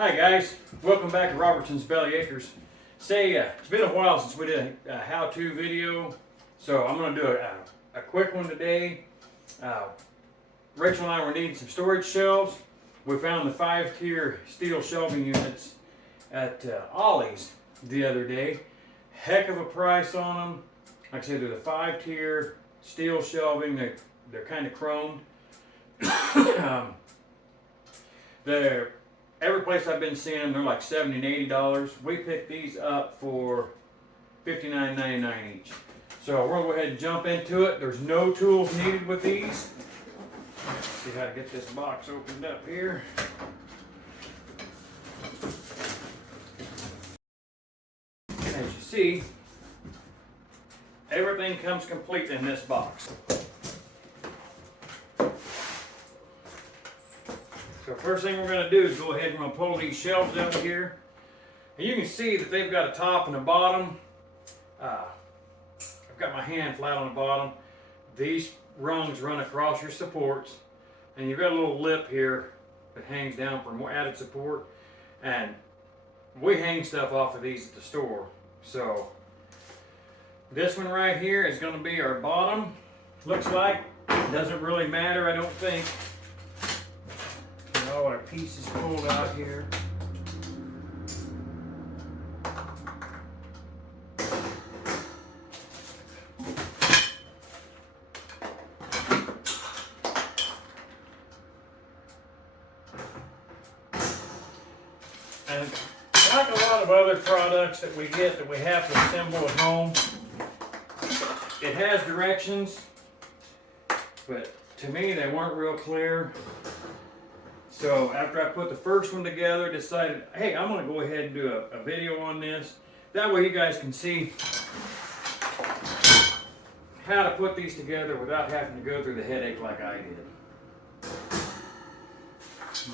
Hi guys, welcome back to Robertson's Belly Acres. Say, it's been a while since we did a how-to video, so I'm going to do a quick one today. Rachel and I were needing some storage shelves. We found the 5-tier steel shelving units at Ollie's the other day. Heck of a price on them. Like I said, they're the 5-tier steel shelving. They're kind of chromed. Every place I've been seeing them, they're like $70 and $80. We picked these up for $59.99 each. So we're gonna go ahead and jump into it. There's no tools needed with these. Let's see how to get this box opened up here. As you see, everything comes complete in this box. So first thing we're going to do is go ahead and we're going to pull these shelves out of here. And you can see that they've got a top and a bottom. I've got my hand flat on the bottom. These rungs run across your supports. And you've got a little lip here that hangs down for more added support. And we hang stuff off of these at the store. So this one right here is going to be our bottom. Looks like, doesn't really matter, I don't think. All our pieces pulled out here. And like a lot of other products that we get that we have to assemble at home, it has directions, but to me they weren't real clear. So after I put the first one together, decided, hey, I'm going to go ahead and do a video on this. That way you guys can see how to put these together without having to go through the headache like I did.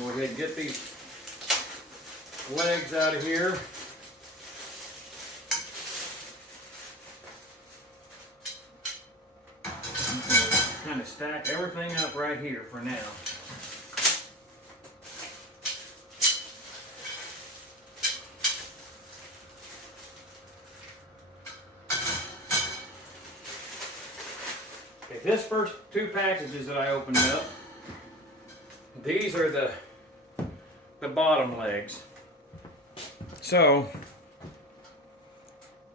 Go ahead and get these legs out of here. Kind of stack everything up right here for now. This first two packages that I opened up, these are the bottom legs. So,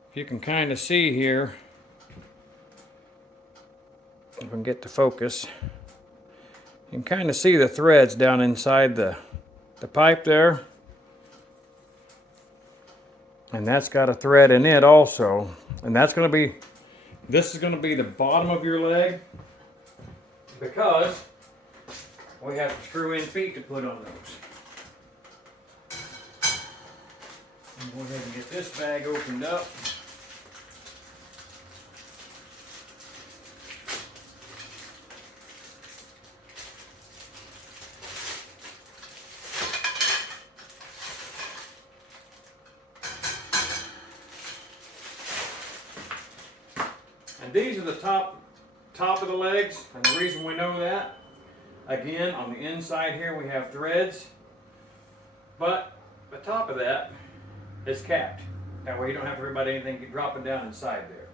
if you can kind of see here, if I can get the focus, you can kind of see the threads down inside the pipe there. And that's got a thread in it also. And that's going to be, this is going to be the bottom of your leg because we have to screw in feet to put on those. Go ahead and get this bag opened up. And these are the top of the legs, and the reason we know that, again, on the inside here we have threads, but the top of that is capped. That way you don't have to worry about anything dropping down inside there.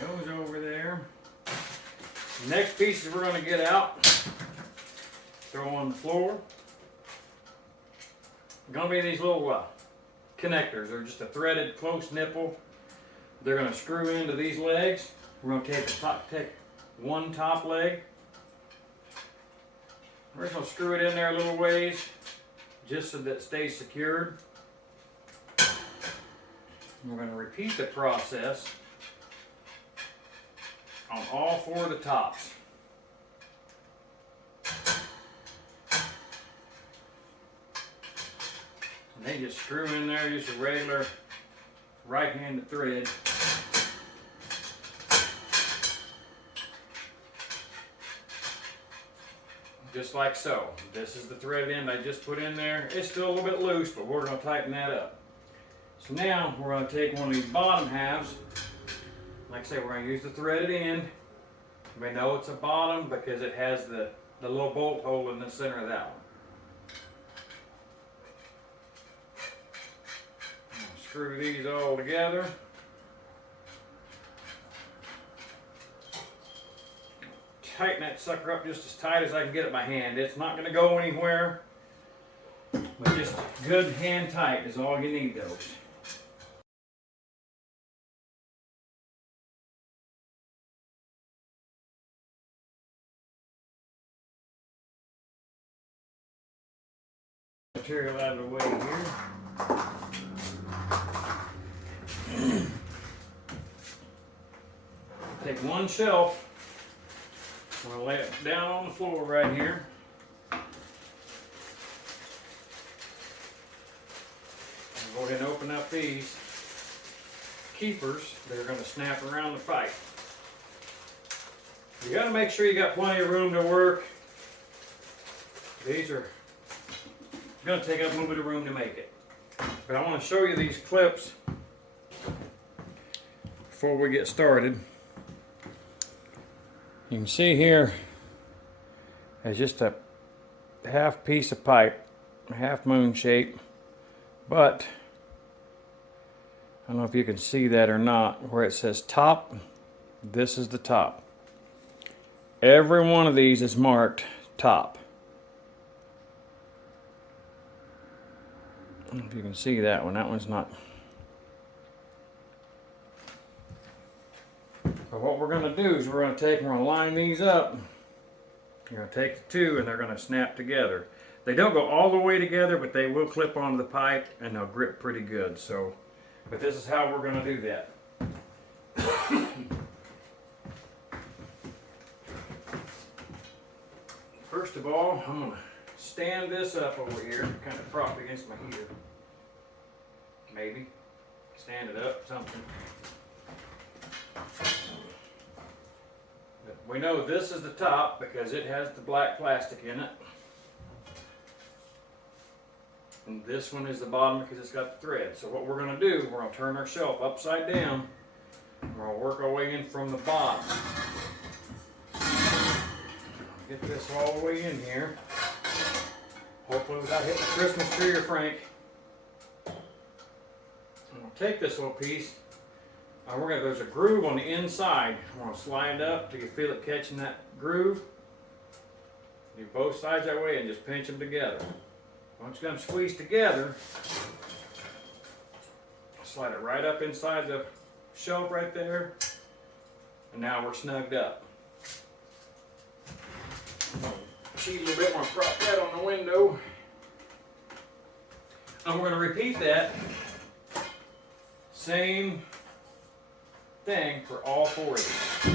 Goes over there. The next pieces we're going to get out, throw on the floor. Going to be these little connectors. They're just a threaded close nipple. They're going to screw into these legs. We're going to take one top leg. We're just going to screw it in there a little ways just so that it stays secured. And we're going to repeat the process on all 4 of the tops. And they just screw in there just a regular right-handed thread. Just like so. This is the thread end I just put in there. It's still a little bit loose, but we're going to tighten that up. So now we're going to take one of these bottom halves. Like I say, we're going to use the threaded end. We know it's a bottom because it has the little bolt hole in the center of that one. Screw these all together. Tighten that sucker up just as tight as I can get it by hand. It's not going to go anywhere, but just good hand tight is all you need those. Material out of the way here. Take one shelf. I'm going to lay it down on the floor right here. And go ahead and open up these keepers that are going to snap around the pipe. You got to make sure you got plenty of room to work. These are going to take up a little bit of room to make it. But I want to show you these clips before we get started. You can see here there's just a half piece of pipe, a half moon shape, but I don't know if you can see that or not, where it says top, this is the top. Every one of these is marked top. I don't know if you can see that one, that one's not. So what we're going to do is we're going to line these up. You're going to take the two and they're going to snap together. They don't go all the way together, but they will clip onto the pipe and they'll grip pretty good. So, but this is how we're going to do that. First of all, I'm going to stand this up over here, kind of prop against my heater. Maybe. Stand it up, something. We know this is the top because it has the black plastic in it. And this one is the bottom because it's got the thread. So what we're going to do, we're going to turn our shelf upside down. We're going to work our way in from the bottom. Get this all the way in here. Hopefully without hitting the Christmas tree or Frank. I'm going to take this little piece. There's a groove on the inside. I'm going to slide it up till you feel it catching that groove. Do both sides that way and just pinch them together. Once you got them squeezed together, slide it right up inside the shelf right there. And now we're snugged up. Cheat a little bit, I'm going to prop that on the window. And we're going to repeat that same thing for all four of these.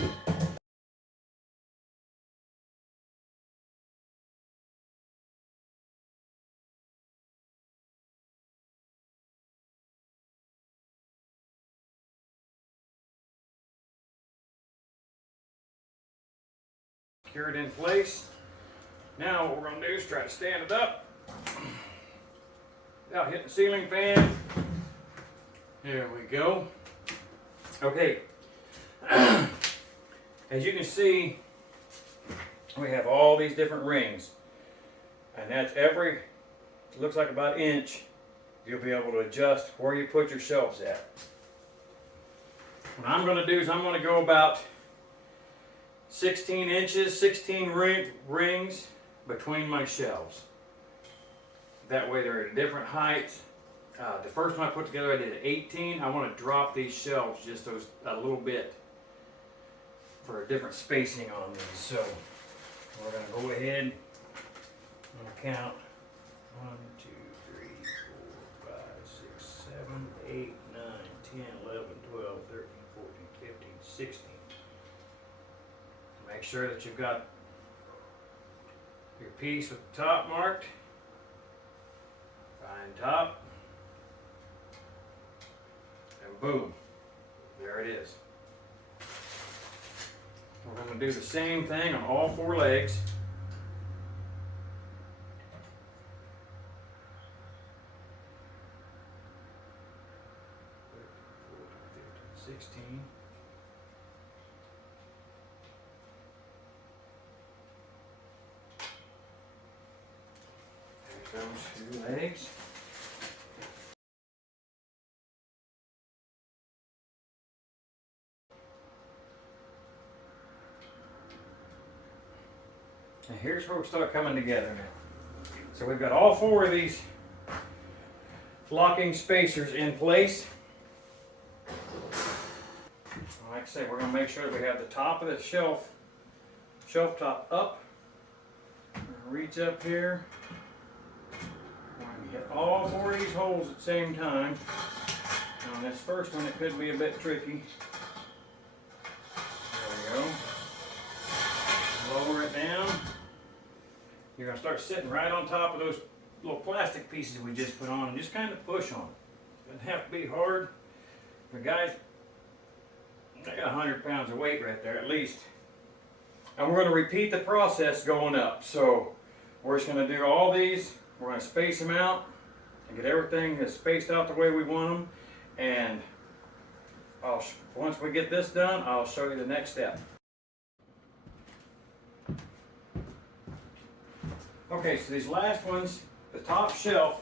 Secure it in place. Now what we're going to do is try to stand it up without hitting the ceiling fan. There we go. Okay, as you can see, we have all these different rings, and that's looks like about an inch. You'll be able to adjust where you put your shelves at. What I'm going to do is I'm going to go about 16 inches, 16 rings between my shelves. That way they're at different heights. The first one I put together I did at 18. I want to drop these shelves just a little bit for a different spacing on these. So we're going to go ahead and count 1, 2, 3, 4, 5, 6, 7, 8, 9, 10, 11, 12, 13, 14, 15, 16. Make sure that you've got your piece with the top marked. Find top. Boom, there it is. We're going to do the same thing on all four legs. 16. Those two legs. And here's where we start coming together now. So we've got all four of these locking spacers in place. Like I say, we're going to make sure that we have the top of the shelf top up. Reach up here. We're going to hit all four of these holes at the same time. On this first one, it could be a bit tricky. There we go. Lower it down. You're going to start sitting right on top of those little plastic pieces we just put on and just kind of push on them. Doesn't have to be hard. But guys, I got 100 pounds of weight right there at least. And we're going to repeat the process going up. So we're just going to do all these. We're going to space them out and get everything that's spaced out the way we want them. And once we get this done, I'll show you the next step. Okay, so these last ones, the top shelf,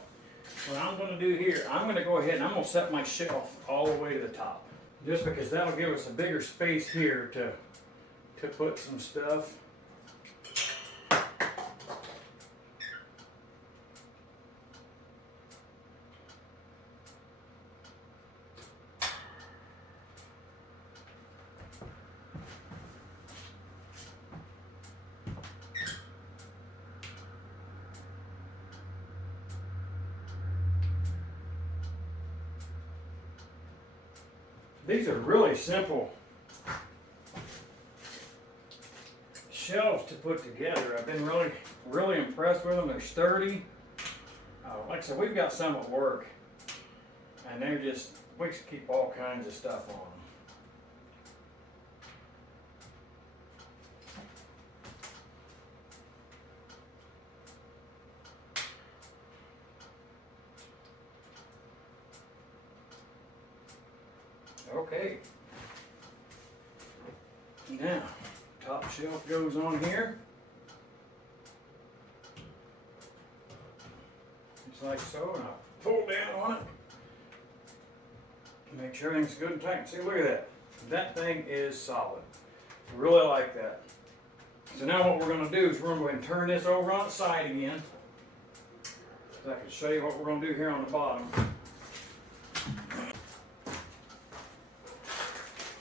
what I'm going to do here, I'm going to go ahead and I'm going to set my shelf all the way to the top. Just because that'll give us a bigger space here to put some stuff. These are really simple shelves to put together. I've been really impressed with them. They're sturdy. Like I said, we've got some at work, and they're just, we just keep all kinds of stuff on them. Okay, now top shelf goes on here, just like so, and I'll pull down on it, make sure everything's good and tight. See, look at that, that thing is solid. I really like that. So now what we're going to do is we're going to go ahead and turn this over on its side again, so I can show you what we're going to do here on the bottom.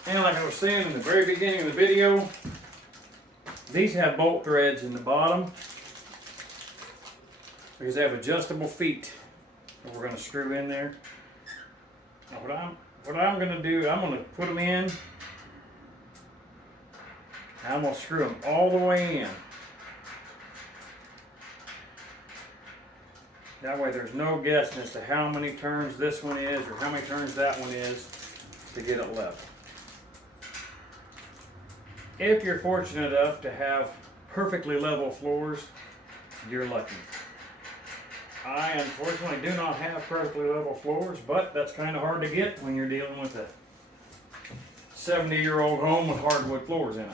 And like I was saying in the very beginning of the video, these have bolt threads in the bottom because they have adjustable feet that we're going to screw in there. Now what I'm going to do, I'm going to put them in, and I'm going to screw them all the way in. That way there's no guessing as to how many turns this one is or how many turns that one is to get it level. If you're fortunate enough to have perfectly level floors, you're lucky. I unfortunately do not have perfectly level floors, but that's kind of hard to get when you're dealing with a 70-year-old home with hardwood floors in it.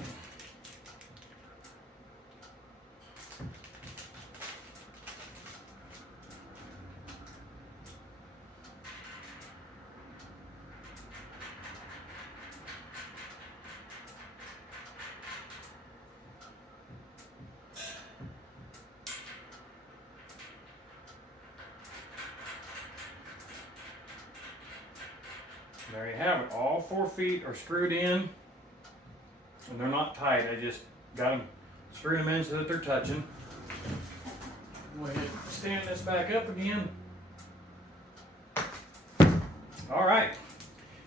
There you have it. All 4 feet are screwed in, and they're not tight. I just got them, screwed them in so that they're touching. Go ahead and stand this back up again. All right.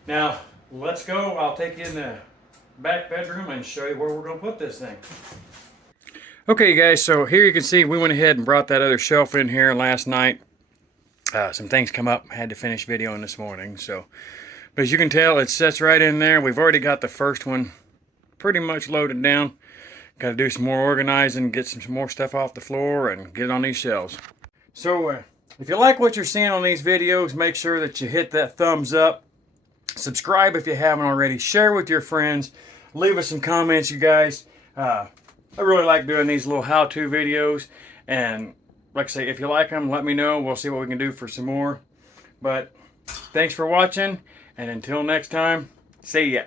Now, let's go. I'll take you in the back bedroom and show you where we're going to put this thing. Okay, guys, so here you can see we went ahead and brought that other shelf in here last night. Some things come up. I had to finish videoing this morning, so... But as you can tell, it sits right in there. We've already got the first one pretty much loaded down. Got to do some more organizing, get some more stuff off the floor, and get it on these shelves. So if you like what you're seeing on these videos, make sure that you hit that thumbs up. Subscribe if you haven't already. Share with your friends. Leave us some comments, you guys. I really like doing these little how-to videos. And like I say, if you like them, let me know. We'll see what we can do for some more. But thanks for watching, and until next time, see ya.